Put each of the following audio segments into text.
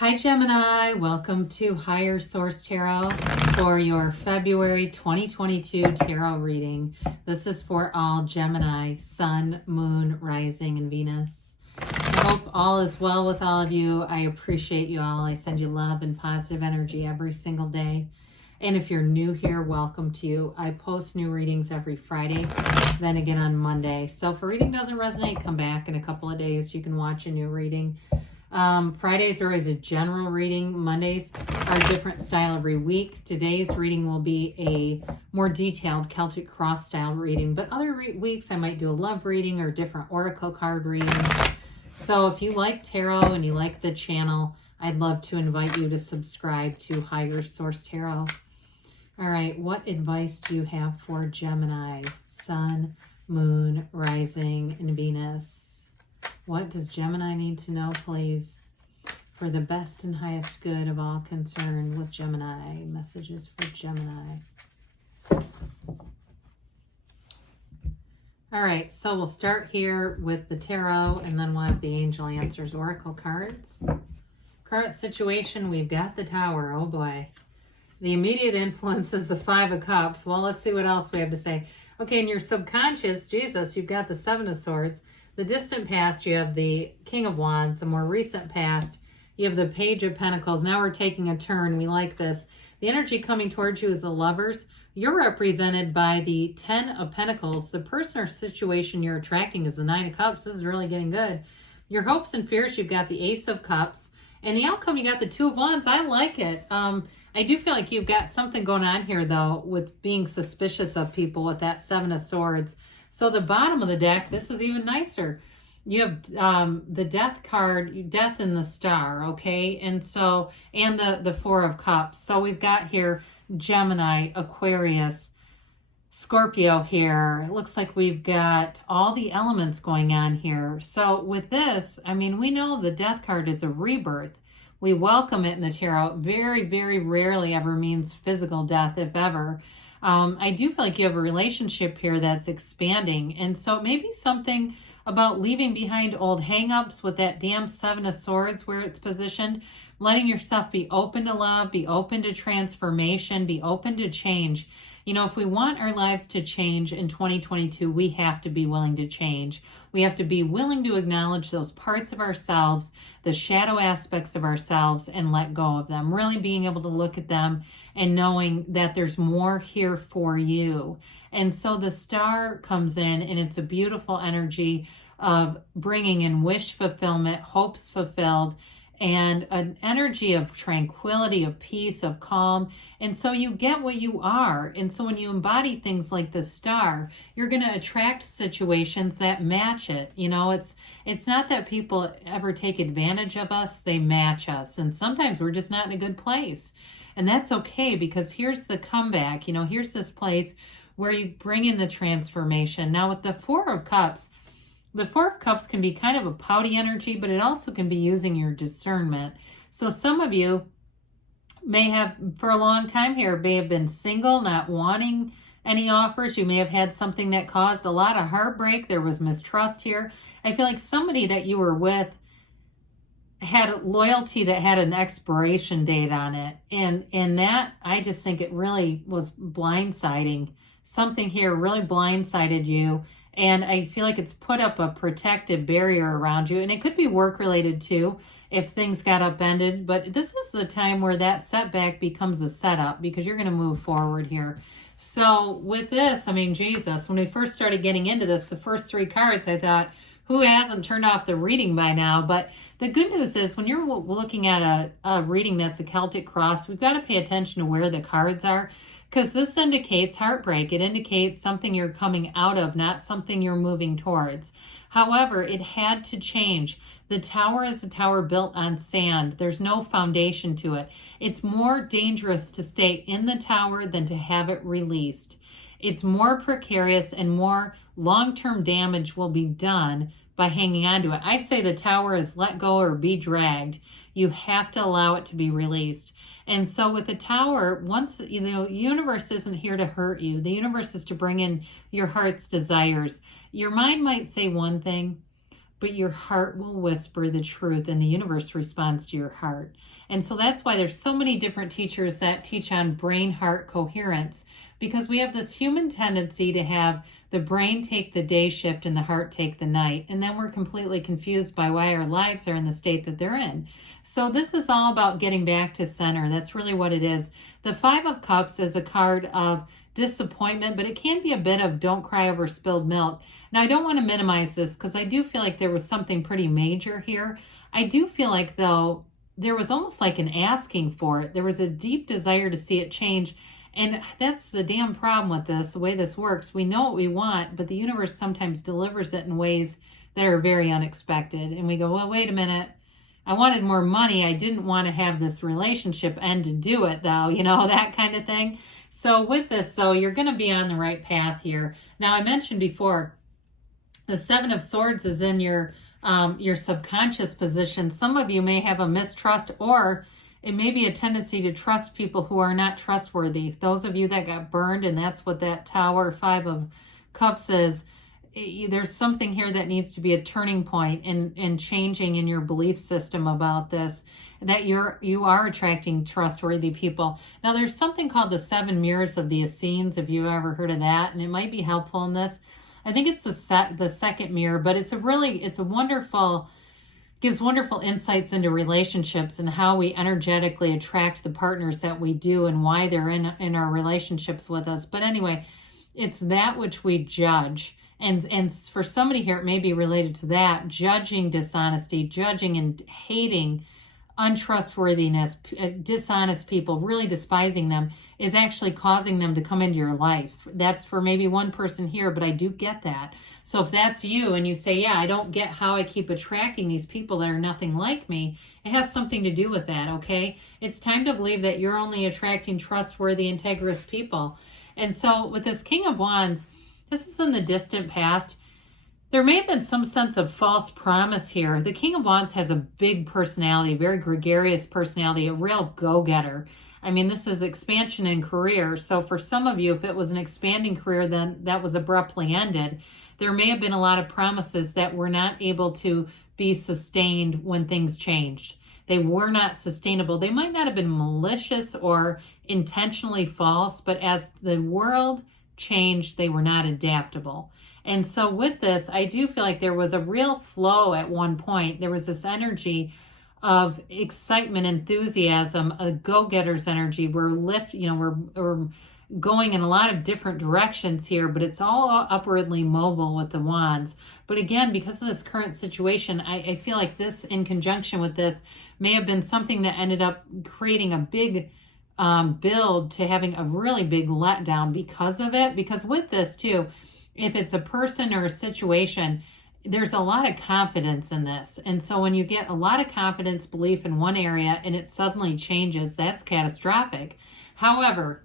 Hi Gemini, welcome to Higher Source Tarot for your February 2022 tarot reading. This is for all Gemini, Sun, Moon, Rising, and Venus. I hope all is well with all of you. I appreciate you all. I send you love and positive energy every single day. And if you're new here, welcome to you. I post new readings every Friday, then again on Monday. So if a reading doesn't resonate, come back in a couple of days. You can watch a new reading. Fridays are always a general reading. Mondays are a different style every week. Today's reading will be a more detailed Celtic cross style reading, but other weeks I might do a love reading or different oracle card readings. So if you like tarot and you like the channel, I'd love to invite you to subscribe to Higher Source Tarot. All right, what advice do you have for Gemini, Sun, Moon, Rising, and Venus? What does Gemini need to know, please, for the best and highest good of all concerned with Gemini? Messages for Gemini. All right, so we'll start here with the tarot, and then we'll have the Angel Answers Oracle cards. Current situation, we've got the Tower. Oh, boy. The immediate influence is the Five of Cups. Well, let's see what else we have to say. Okay, in your subconscious, Jesus, you've got the Seven of Swords. The distant past, you have the King of Wands. The more recent past, you have the Page of Pentacles. Now we're taking a turn. We like this. The energy coming towards you is the Lovers. You're represented by the Ten of Pentacles. The person or situation you're attracting is the Nine of Cups. This is really getting good. Your hopes and fears, you've got the Ace of Cups. And the outcome, you got the Two of Wands. I like it. I do feel like you've got something going on here, though, with being suspicious of people with that Seven of Swords. So the bottom of the deck, this is even nicer. You have the Death card, Death in the Star, okay? And so, and the Four of Cups. So we've got here Gemini, Aquarius, Scorpio here. It looks like we've got all the elements going on here. So with this, I mean, we know the Death card is a rebirth. We welcome it in the tarot. Very, very rarely ever means physical death, if ever. I do feel like you have a relationship here that's expanding. And so maybe something about leaving behind old hang-ups with that damn Seven of Swords where it's positioned, letting yourself be open to love, be open to transformation, be open to change. You know, if we want our lives to change in 2022, we have to be willing to change. We have to be willing to acknowledge those parts of ourselves, the shadow aspects of ourselves, and let go of them. Really being able to look at them and knowing that there's more here for you. And so the Star comes in, and it's a beautiful energy of bringing in wish fulfillment, hopes fulfilled, and an energy of tranquility, of peace, of calm. And so you get what you are. And so when you embody things like the Star, you're going to attract situations that match it. You know, it's not that people ever take advantage of us, they match us. And sometimes we're just not in a good place. And that's okay, because here's the comeback. You know, here's this place where you bring in the transformation. Now with the Four of Cups, the Four of Cups can be kind of a pouty energy, but it also can be using your discernment. So some of you may have, for a long time here, may have been single, not wanting any offers. You may have had something that caused a lot of heartbreak. There was mistrust here. I feel like somebody that you were with had loyalty that had an expiration date on it. And that, I just think it really was blindsiding. Something here really blindsided you. And I feel like it's put up a protective barrier around you. And it could be work-related too, if things got upended. But this is the time where that setback becomes a setup, because you're going to move forward here. So with this, I mean, Jesus, when we first started getting into this, the first three cards, I thought, who hasn't turned off the reading by now? But the good news is when you're looking at a reading that's a Celtic cross, we've got to pay attention to where the cards are. Because this indicates heartbreak. It indicates something you're coming out of, not something you're moving towards. However, it had to change. The Tower is a tower built on sand. There's no foundation to it. It's more dangerous to stay in the tower than to have it released. It's more precarious, and more long-term damage will be done by hanging on to it. I say the tower is let go or be dragged. You have to allow it to be released. And so with the Tower, once, you know, universe isn't here to hurt you. The universe is to bring in your heart's desires. Your mind might say one thing, but your heart will whisper the truth, and the universe responds to your heart. And so that's why there's so many different teachers that teach on brain-heart coherence, because we have this human tendency to have the brain take the day shift and the heart take the night. And then we're completely confused by why our lives are in the state that they're in. So this is all about getting back to center. That's really what it is. The Five of Cups is a card of disappointment, but it can be a bit of don't cry over spilled milk. Now, I don't want to minimize this because I do feel like there was something pretty major here. I do feel like, though, there was almost like an asking for it. There was a deep desire to see it change. And that's the damn problem with this, the way this works. We know what we want, but the universe sometimes delivers it in ways that are very unexpected. And we go, well, wait a minute. I wanted more money. I didn't want to have this relationship end to do it, though, you know, that kind of thing. So with this, though, you're going to be on the right path here. Now, I mentioned before, the Seven of Swords is in your subconscious position. Some of you may have a mistrust, or it may be a tendency to trust people who are not trustworthy. Those of you that got burned, and that's what that Tower, Five of Cups is, there's something here that needs to be a turning point in changing in your belief system about this, that you are attracting trustworthy people. Now, there's something called the Seven Mirrors of the Essenes, if you've ever heard of that, and it might be helpful in this. I think it's the second mirror, but it's a wonderful, gives wonderful insights into relationships and how we energetically attract the partners that we do and why they're in our relationships with us. But anyway, it's that which we judge. And for somebody here, it may be related to that, judging dishonesty, judging and hating untrustworthiness, dishonest people, really despising them, is actually causing them to come into your life. That's for maybe one person here, but I do get that. So if that's you and you say, yeah, I don't get how I keep attracting these people that are nothing like me, it has something to do with that, okay? It's time to believe that you're only attracting trustworthy, integrous people. And so with this King of Wands, this is in the distant past. There may have been some sense of false promise here. The King of Wands has a big personality, very gregarious personality, a real go-getter. I mean, this is expansion in career. So for some of you, if it was an expanding career, then that was abruptly ended. There may have been a lot of promises that were not able to be sustained when things changed. They were not sustainable. They might not have been malicious or intentionally false, but as the world changed, they were not adaptable. And so with this, I do feel like there was a real flow at one point. There was this energy of excitement, enthusiasm, a go-getter's energy. We're going in a lot of different directions here, but it's all upwardly mobile with the wands. But again, because of this current situation, I feel like this, in conjunction with this, may have been something that ended up creating a big build to having a really big letdown because of it. Because with this too, if it's a person or a situation, there's a lot of confidence in this. And so when you get a lot of confidence, belief in one area, and it suddenly changes, that's catastrophic. However,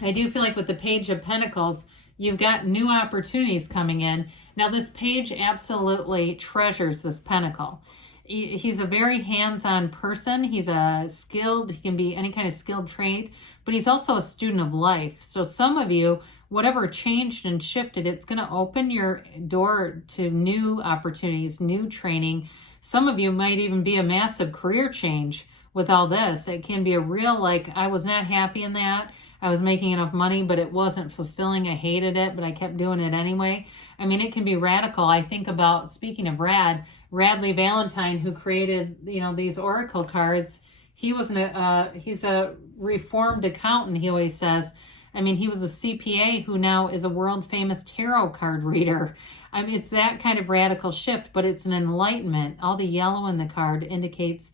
I do feel like with the Page of Pentacles, you've got new opportunities coming in. Now, this page absolutely treasures this pentacle. He's a very hands-on person. He's he can be any kind of skilled trade, but he's also a student of life. So some of you, whatever changed and shifted, it's going to open your door to new opportunities, new training. Some of you might even be a massive career change with all this. It can be a real, like, I was not happy in that. I was making enough money, but it wasn't fulfilling. I hated it, but I kept doing it anyway. I mean, it can be radical. I think about, speaking of Radley Valentine, who created, these oracle cards. He's a reformed accountant, he always says. I mean, he was a CPA who now is a world famous tarot card reader. I mean, it's that kind of radical shift, but it's an enlightenment. All the yellow in the card indicates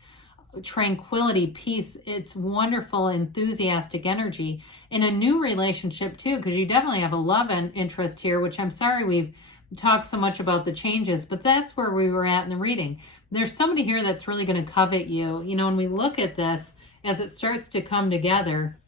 tranquility, peace. It's wonderful, enthusiastic energy in a new relationship too, because you definitely have a love and interest here, which I'm sorry we've talked so much about the changes, but that's where we were at in the reading. There's somebody here that's really going to covet you. When we look at this, as it starts to come together,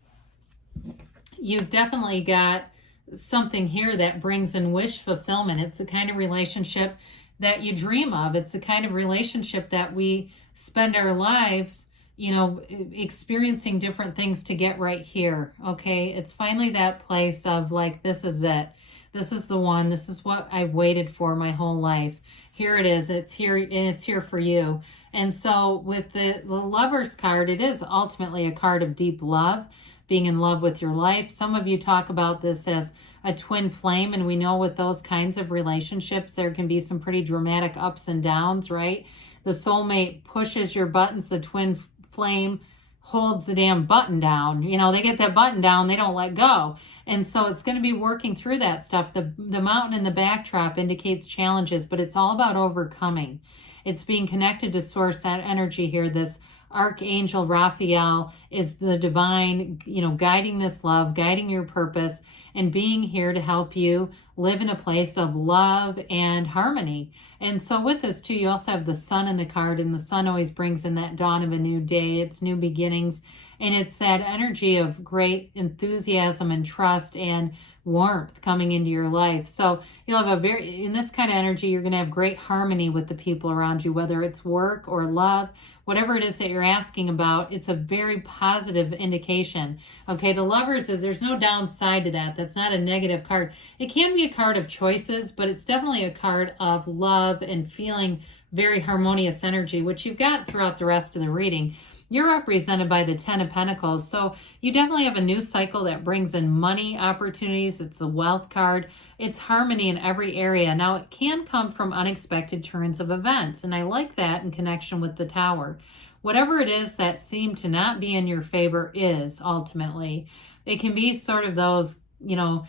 you've definitely got something here that brings in wish fulfillment. It's the kind of relationship that you dream of. It's the kind of relationship that we spend our lives, experiencing different things to get right here. Okay. It's finally that place of like, this is it. This is the one. This is what I've waited for my whole life. Here it is. It's here, and it's here for you. And so with the Lovers card, it is ultimately a card of deep love, being in love with your life. Some of you talk about this as a twin flame, and we know with those kinds of relationships, there can be some pretty dramatic ups and downs, right? The soulmate pushes your buttons, the twin flame holds the damn button down. You know, they get that button down, they don't let go. And so it's going to be working through that stuff. The mountain in the backdrop indicates challenges, but it's all about overcoming. It's being connected to source energy here. This Archangel Raphael is the divine, you know, guiding this love, guiding your purpose, and being here to help you live in a place of love and harmony. And so with this too, you also have the sun in the card, and the sun always brings in that dawn of a new day. It's new beginnings, and it's that energy of great enthusiasm and trust and warmth coming into your life. So you'll have in this kind of energy, you're going to have great harmony with the people around you, whether it's work or love, whatever it is that you're asking about. It's a very positive indication. Okay, the Lovers there's no downside to that. That's not a negative card. It can be a card of choices, but it's definitely a card of love and feeling very harmonious energy, which you've got throughout the rest of the reading. You're represented by the Ten of Pentacles. So you definitely have a new cycle that brings in money opportunities. It's the Wealth card. It's harmony in every area. Now, it can come from unexpected turns of events, and I like that in connection with the Tower. Whatever it is that seemed to not be in your favor is ultimately. It can be sort of those, you know,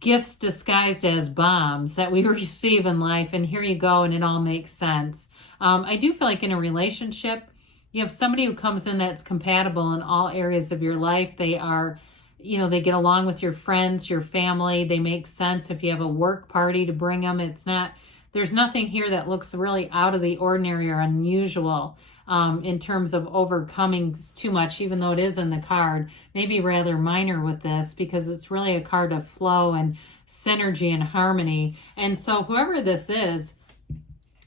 gifts disguised as bombs that we receive in life, and here you go, and it all makes sense. I do feel like in a relationship, you have somebody who comes in that's compatible in all areas of your life. They are, you know, they get along with your friends, your family. They make sense if you have a work party to bring them. There's nothing here that looks really out of the ordinary or unusual in terms of overcoming too much, even though it is in the card. Maybe rather minor with this, because it's really a card of flow and synergy and harmony. And so whoever this is,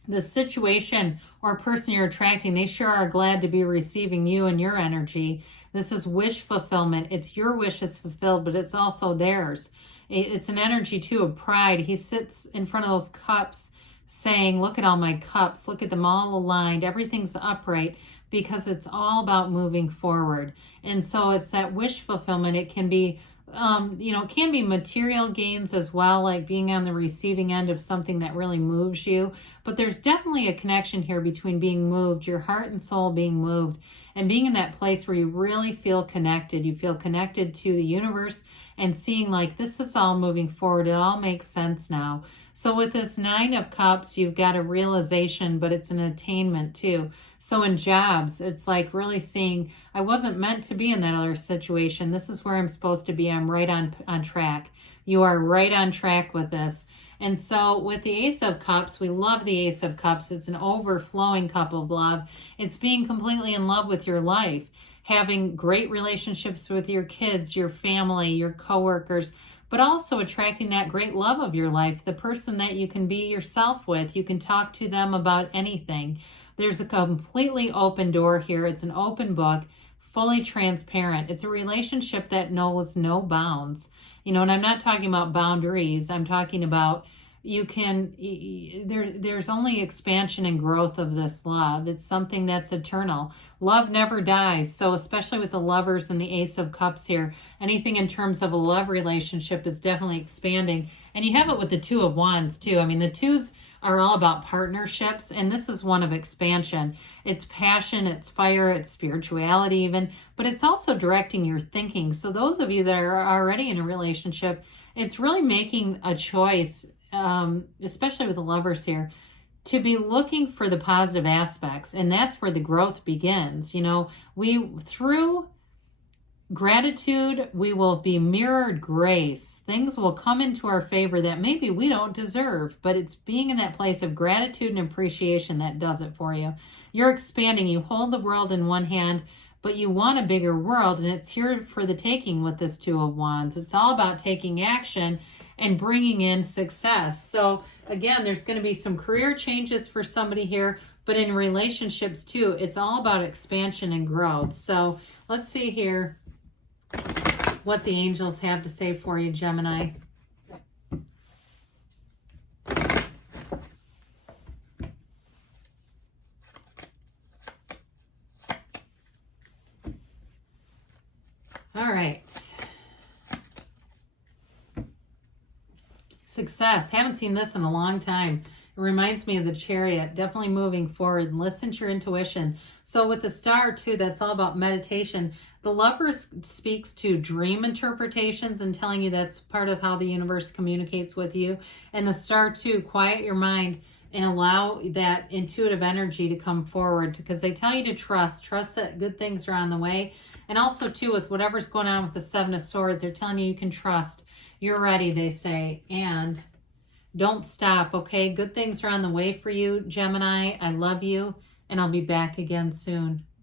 the situation or person you're attracting, they sure are glad to be receiving you and your energy. This is wish fulfillment. It's your wishes fulfilled, but it's also theirs. It's an energy too of pride. He sits in front of those cups saying, look at all my cups, look at them all aligned, everything's upright, because it's all about moving forward. And so it's that wish fulfillment. It can be it can be material gains as well, like being on the receiving end of something that really moves you. But there's definitely a connection here between being moved, your heart and soul being moved, and being in that place where you really feel connected. You feel connected to the universe and seeing like this is all moving forward. It all makes sense now. So with this Nine of Cups, you've got a realization, but it's an attainment too. So in jobs, it's like really seeing, I wasn't meant to be in that other situation. This is where I'm supposed to be. I'm right on track. You are right on track with this. And so with the Ace of Cups, we love the Ace of Cups. It's an overflowing cup of love. It's being completely in love with your life, having great relationships with your kids, your family, your coworkers, but also attracting that great love of your life, the person that you can be yourself with. You can talk to them about anything. There's a completely open door here. It's an open book, fully transparent. It's a relationship that knows no bounds. You know, and I'm not talking about boundaries. I'm talking about there's only expansion and growth of this love. It's something that's eternal. Love never dies. So especially with the Lovers and the Ace of Cups here, anything in terms of a love relationship is definitely expanding. And you have it with the Two of Wands too. I mean, the twos are all about partnerships, and this is one of expansion. It's passion, it's fire, it's spirituality even, but it's also directing your thinking. So those of you that are already in a relationship, it's really making a choice, especially with the Lovers here, to be looking for the positive aspects, and that's where the growth begins. You know, through gratitude, we will be mirrored grace. Things will come into our favor that maybe we don't deserve, but it's being in that place of gratitude and appreciation that does it for you. You're expanding. You hold the world in one hand, but you want a bigger world, and it's here for the taking with this Two of Wands. It's all about taking action and bringing in success. So again, there's going to be some career changes for somebody here, but in relationships too, it's all about expansion and growth. So let's see here what the angels have to say for you, Gemini. All right. Success. Haven't seen this in a long time. It reminds me of the Chariot. Definitely moving forward. Listen to your intuition. So with the Star too, that's all about meditation. The Lovers speaks to dream interpretations and telling you that's part of how the universe communicates with you. And the Star too, quiet your mind and allow that intuitive energy to come forward, because they tell you to trust that good things are on the way. And also too, with whatever's going on with the Seven of Swords, they're telling you can trust. You're ready, they say, and don't stop, okay? Good things are on the way for you, Gemini. I love you, and I'll be back again soon.